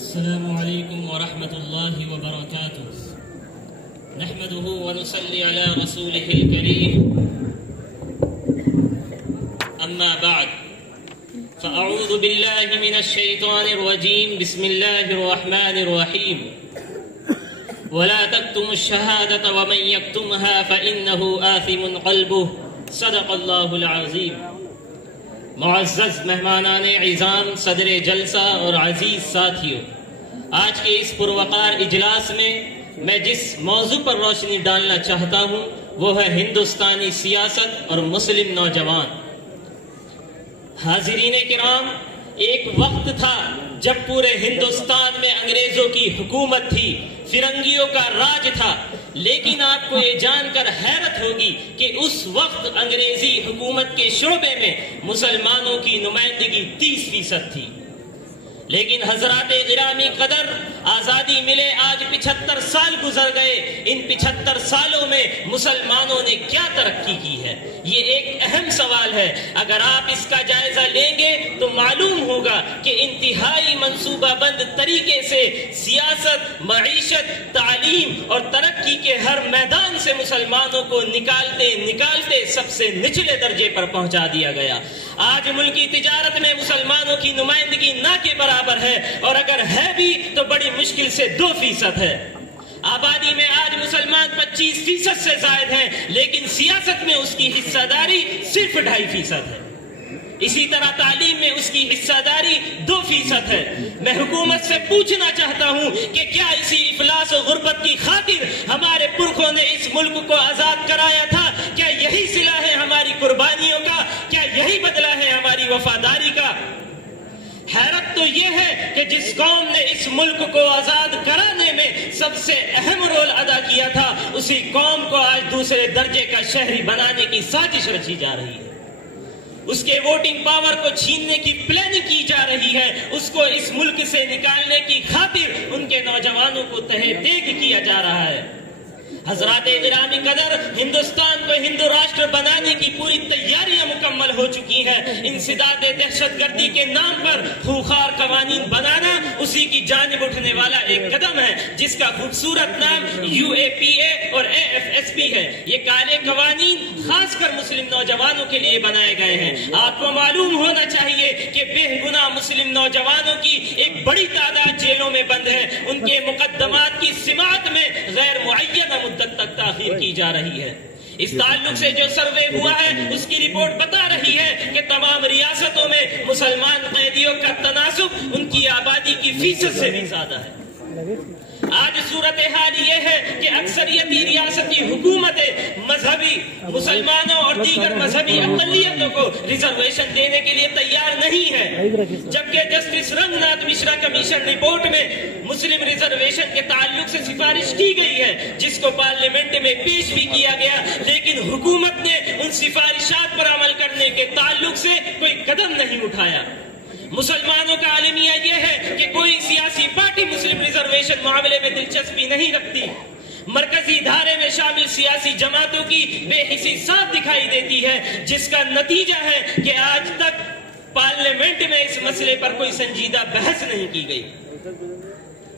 السلام علیکم ورحمۃ اللہ وبرکاتہ نحمده ونصلي على رسوله الكريم اما بعد فاعوذ باللہ من الشیطان الرجیم بسم اللہ الرحمن الرحیم ولا تكتموا الشهادة ومن يكتمها فإنه آثم قلبه صدق اللہ العظیم۔ معزز مہمانان عظام، صدر جلسہ اور عزیز ساتھیوں، آج کے اس پروقار اجلاس میں میں جس موضوع پر روشنی ڈالنا چاہتا ہوں وہ ہے ہندوستانی سیاست اور مسلم نوجوان۔ حاضرین کرام، ایک وقت تھا جب پورے ہندوستان میں انگریزوں کی حکومت تھی، فرنگیوں کا راج تھا، لیکن آپ کو یہ جان کر حیرت ہوگی کہ اس وقت انگریزی حکومت کے شعبے میں مسلمانوں کی نمائندگی 30% تھی۔ لیکن حضرات گرامی قدر، آزادی ملے آج 75 سال گزر گئے، ان 75 سالوں میں مسلمانوں نے کیا ترقی کی ہے؟ یہ ایک اہم سوال ہے۔ اگر آپ اس کا جائزہ لیں گے تو معلوم ہوگا کہ انتہائی منصوبہ بند طریقے سے سیاست، معیشت، تعلیم اور ترقی کے ہر میدان سے مسلمانوں کو نکالتے سب سے نچلے درجے پر پہنچا دیا گیا۔ آج ملکی تجارت میں مسلمانوں کی نمائندگی نہ کے برابر ہے، اور اگر ہے بھی تو بڑی مشکل سے 2% ہے۔ آبادی میں آج مسلمان 25% سے زائد ہیں، لیکن سیاست میں اس کی حصہ داری صرف 2.5% ہے۔ اسی طرح تعلیم میں اس کی حصہ داری 2% ہے۔ میں حکومت سے پوچھنا چاہتا ہوں کہ کیا اسی افلاس و غربت کی خاطر ہمارے پرکھوں نے اس ملک کو آزاد کرایا تھا؟ کیا یہی صلہ ہے ہماری قربانیوں کا؟ کیا یہی بدلہ ہے ہماری وفاداری کا؟ حیرت تو یہ ہے کہ جس قوم نے اس ملک کو آزاد کرانے میں سب سے اہم رول ادا کیا تھا، اسی قوم کو آج دوسرے درجے کا شہری بنانے کی سازش رچی جا رہی ہے۔ اس کے ووٹنگ پاور کو چھیننے کی پلاننگ کی جا رہی ہے۔ اس کو اس ملک سے نکالنے کی خاطر ان کے نوجوانوں کو تہہ دیگ کیا جا رہا ہے۔ حضرات گرامی قدر، ہندوستان کو ہندو راشٹر بنانے کی پوری تیاریاں مکمل ہو چکی ہیں۔ انسداد دہشت گردی کے نام پر خوخار قوانین بنانا اسی کی جانب اٹھنے والا ایک قدم ہے، جس کا خوبصورت نام UAPA اور AFSP ہے۔ یہ کالے قوانین خاص کر مسلم نوجوانوں کے لیے بنائے گئے ہیں۔ آپ کو معلوم ہونا چاہیے کہ بے گناہ مسلم نوجوانوں کی ایک بڑی تعداد جیلوں میں بند ہے۔ ان کے مقدمات کی سماعت میں غیر معینہ مدت تک تاخیر کی جا رہی ہے۔ اس تعلق سے جو سروے ہوا ہے اس کی رپورٹ بتا رہی ہے کہ تمام ریاستوں میں مسلمان قیدیوں کا تناسب ان کی آبادی کی فیصد سے بھی زیادہ ہے۔ آج صورتحال یہ ہے کہ اکثریتی ریاستی حکومتیں مذہبی مسلمانوں اور دیگر مذہبی اقلیتوں کو ریزرویشن دینے کے لیے تیار نہیں ہے، جبکہ جسٹس رنگ ناتھ مشرا کمیشن رپورٹ میں مسلم ریزرویشن کے تعلق سے سفارش کی گئی ہے، جس کو پارلیمنٹ میں پیش بھی کیا گیا، لیکن حکومت نے ان سفارشات پر عمل کرنے کے تعلق سے کوئی قدم نہیں اٹھایا۔ مسلمانوں کا عالمیہ یہ ہے کہ کوئی سیاسی پارٹی مسلم ریزرویشن معاملے میں دلچسپی نہیں رکھتی۔ مرکزی دھارے میں شامل سیاسی جماعتوں کی بے حسی صاف دکھائی دیتی ہے، جس کا نتیجہ ہے کہ آج تک پارلیمنٹ میں اس مسئلے پر کوئی سنجیدہ بحث نہیں کی گئی۔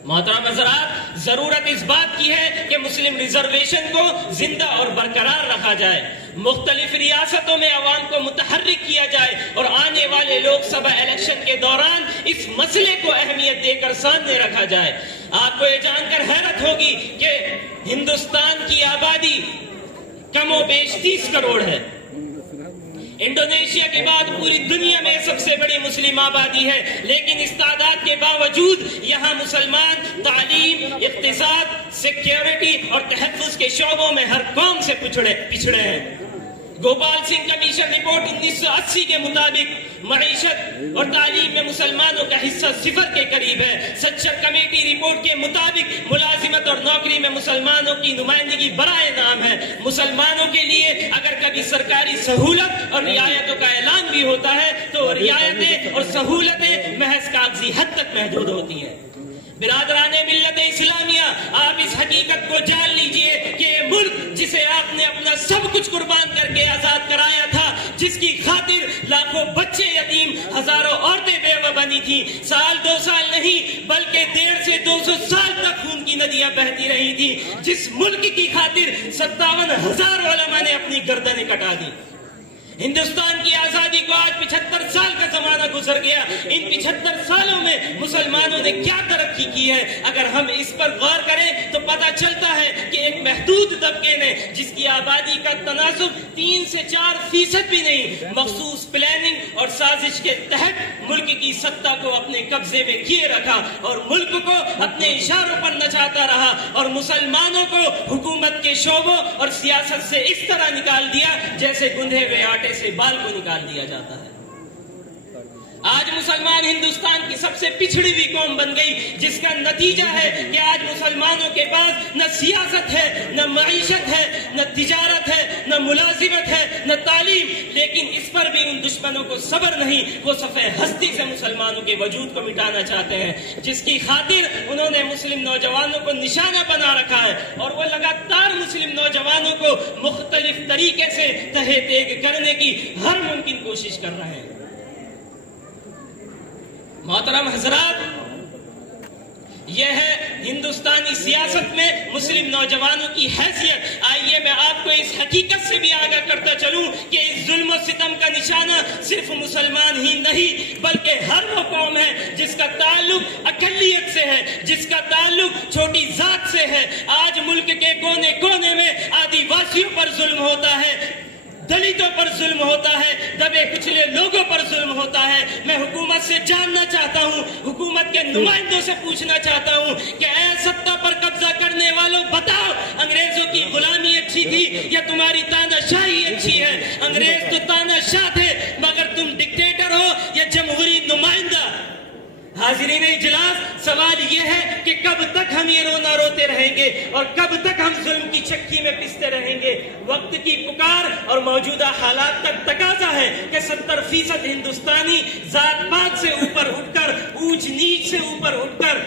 محترم حضرات، ضرورت اس بات کی ہے کہ مسلم ریزرویشن کو زندہ اور برقرار رکھا جائے، مختلف ریاستوں میں عوام کو متحرک کیا جائے، اور آنے والے لوک سبھا الیکشن کے دوران اس مسئلے کو اہمیت دے کر سامنے رکھا جائے۔ آپ کو یہ جان کر حیرت ہوگی کہ ہندوستان کی آبادی کم و بیش 30 کروڑ ہے۔ انڈونیشیا کے بعد پوری دنیا میں سب سے بڑی مسلم آبادی ہے، لیکن اس تعداد کے باوجود یہاں مسلمان تعلیم، اقتصاد، سیکیورٹی اور تحفظ کے شعبوں میں ہر قوم سے پچھڑے ہیں۔ گوپال سنگھ کمیشن رپورٹ 1980 کے مطابق معیشت اور تعلیم میں مسلمانوں کا حصہ 0 کے قریب ہے۔ سچر کمیٹی رپورٹ کے مطابق ملازمت اور نوکری میں مسلمانوں کی نمائندگی برائے نام ہے۔ مسلمانوں کے لیے اگر کبھی سرکاری سہولت اور رعایتوں کا اعلان بھی ہوتا ہے تو رعایتیں اور سہولتیں محض کاغذی حد تک محدود ہوتی ہیں۔ برادران ملت اسلامیہ، آپ اس حقیقت کو جان لیجئے کہ یہ ملک جسے آپ نے اپنا سب کچھ قربان کر کے آزاد کرایا تھا، جس کی خاطر لاکھوں بچے یتیم، ہزاروں عورتیں بیوہ بنی تھی، سال 2 سال نہیں بلکہ 150 سے 200 سال تک خون کی ندیاں بہتی رہی تھی، جس ملک کی خاطر 57,000 علماء نے اپنی گردنیں کٹا دی۔ ہندوستان کی آزادی کو آج 75 سال کا زمانہ گزر گیا۔ ان 75 سالوں میں مسلمانوں نے کیا ترقی کی ہے؟ اگر ہم اس پر غور کریں تو پتہ چلتا ہے کہ ایک محدود طبقے نے، جس کی آبادی کا تناسب 3 سے 4% بھی نہیں، مخصوص پلاننگ اور سازش کے تحت ملک کی سطح کو اپنے قبضے میں کیے رکھا اور ملک کو اپنے اشاروں پر نچاتا رہا اور مسلمانوں کو حکومت کے شعبوں اور سیاست سے اس طرح نکال دیا جیسے گندھے ہوئے آٹے سے بال کو نکال دیا جاتا ہے۔ آج مسلمان ہندوستان کی سب سے پچھڑی ہوئی قوم بن گئی، جس کا نتیجہ ہے کہ آج مسلمانوں کے پاس نہ سیاست ہے، نہ معیشت ہے، نہ تجارت ہے، نہ ملازمت ہے، نہ تعلیم، لیکن اس پر بھی ان دشمنوں کو صبر نہیں، وہ صفحہ ہستی سے مسلمانوں کے وجود کو مٹانا چاہتے ہیں، جس کی خاطر انہوں نے مسلم نوجوانوں کو نشانہ بنا رکھا ہے اور وہ لگاتار مسلم نوجوانوں کو مختلف طریقے سے تہے تیگ کرنے کی ہر ممکن کوشش کر رہے ہیں۔ محترم حضرات، یہ ہے ہندوستانی سیاست میں مسلم نوجوانوں کی حیثیت۔ آئیے میں آپ کو اس حقیقت سے بھی آگاہ کرتا چلوں کہ اس ظلم و ستم کا نشانہ صرف مسلمان ہی نہیں بلکہ ہر وہ قوم ہے جس کا تعلق اقلیت سے ہے، جس کا تعلق چھوٹی ذات سے ہے۔ آج ملک کے کونے کونے میں آدی واسیوں پر ظلم ہوتا ہے، دلتوں پر ظلم ہوتا ہے، دبے کچلے لوگوں پر ظلم ہوتا ہے۔ میں حکومت سے جاننا چاہتا ہوں، حکومت کے نمائندوں سے پوچھنا چاہتا ہوں کہ اے سطح پر قبضہ کرنے والوں، بتاؤ انگریزوں کی غلامی اچھی تھی یا تمہاری تاناشاہی اچھی ہے؟ انگریز تو تاناشاہ تھے، مگر تم ڈکٹیٹر ہو یا جمہوری نمائندہ؟ حاضرین اجلاس، سوال یہ ہے کہ کب تک ہم یہ رونا روتے رہیں گے اور کب تک ہم ظلم کی چکی میں پستے رہیں گے؟ وقت کی پکار اور موجودہ حالات کا تقاضا ہے کہ 70% ہندوستانی ذات پات سے اوپر اٹھ کر، اونچ نیچ سے اوپر اٹھ کر،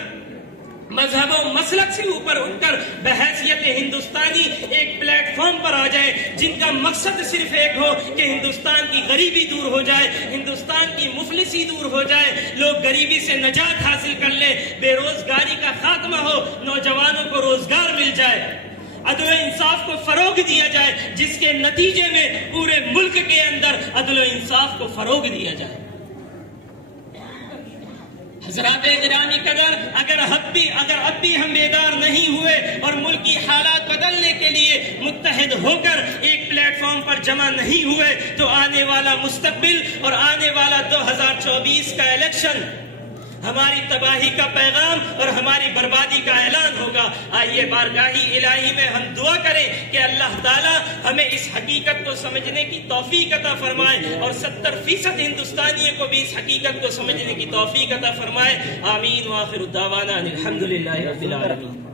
مذہب و مسلک سے اوپر اٹھ کر بحیثیت ہندوستانی ایک پلیٹ فارم پر آ جائے، جن کا مقصد صرف ایک ہو کہ ہندوستان کی غریبی دور ہو جائے، ہندوستان کی مفلسی دور ہو جائے، لوگ غریبی سے نجات حاصل کر لیں، بے روزگاری کا خاتمہ ہو، نوجوانوں کو روزگار مل جائے، عدل و انصاف کو فروغ دیا جائے، جس کے نتیجے میں پورے ملک کے اندر عدل و انصاف کو فروغ دیا جائے۔ حضرات گرامی قدر، اگر اب بھی ہم بیدار نہیں ہوئے اور ملکی حالات بدلنے کے لیے متحد ہو کر ایک پلیٹ فارم پر جمع نہیں ہوئے تو آنے والا مستقبل اور آنے والا 2024 کا الیکشن ہماری تباہی کا پیغام اور ہماری بربادی کا اعلان ہوگا۔ آئیے بارگاہ الہی میں ہم دعا کریں کہ اللہ تعالیٰ ہمیں اس حقیقت کو سمجھنے کی توفیق عطا فرمائے اور 70% ہندوستانیوں کو بھی اس حقیقت کو سمجھنے کی توفیق عطا فرمائے۔ آمین وآخر دعوانا الحمدللہ رب العالمین۔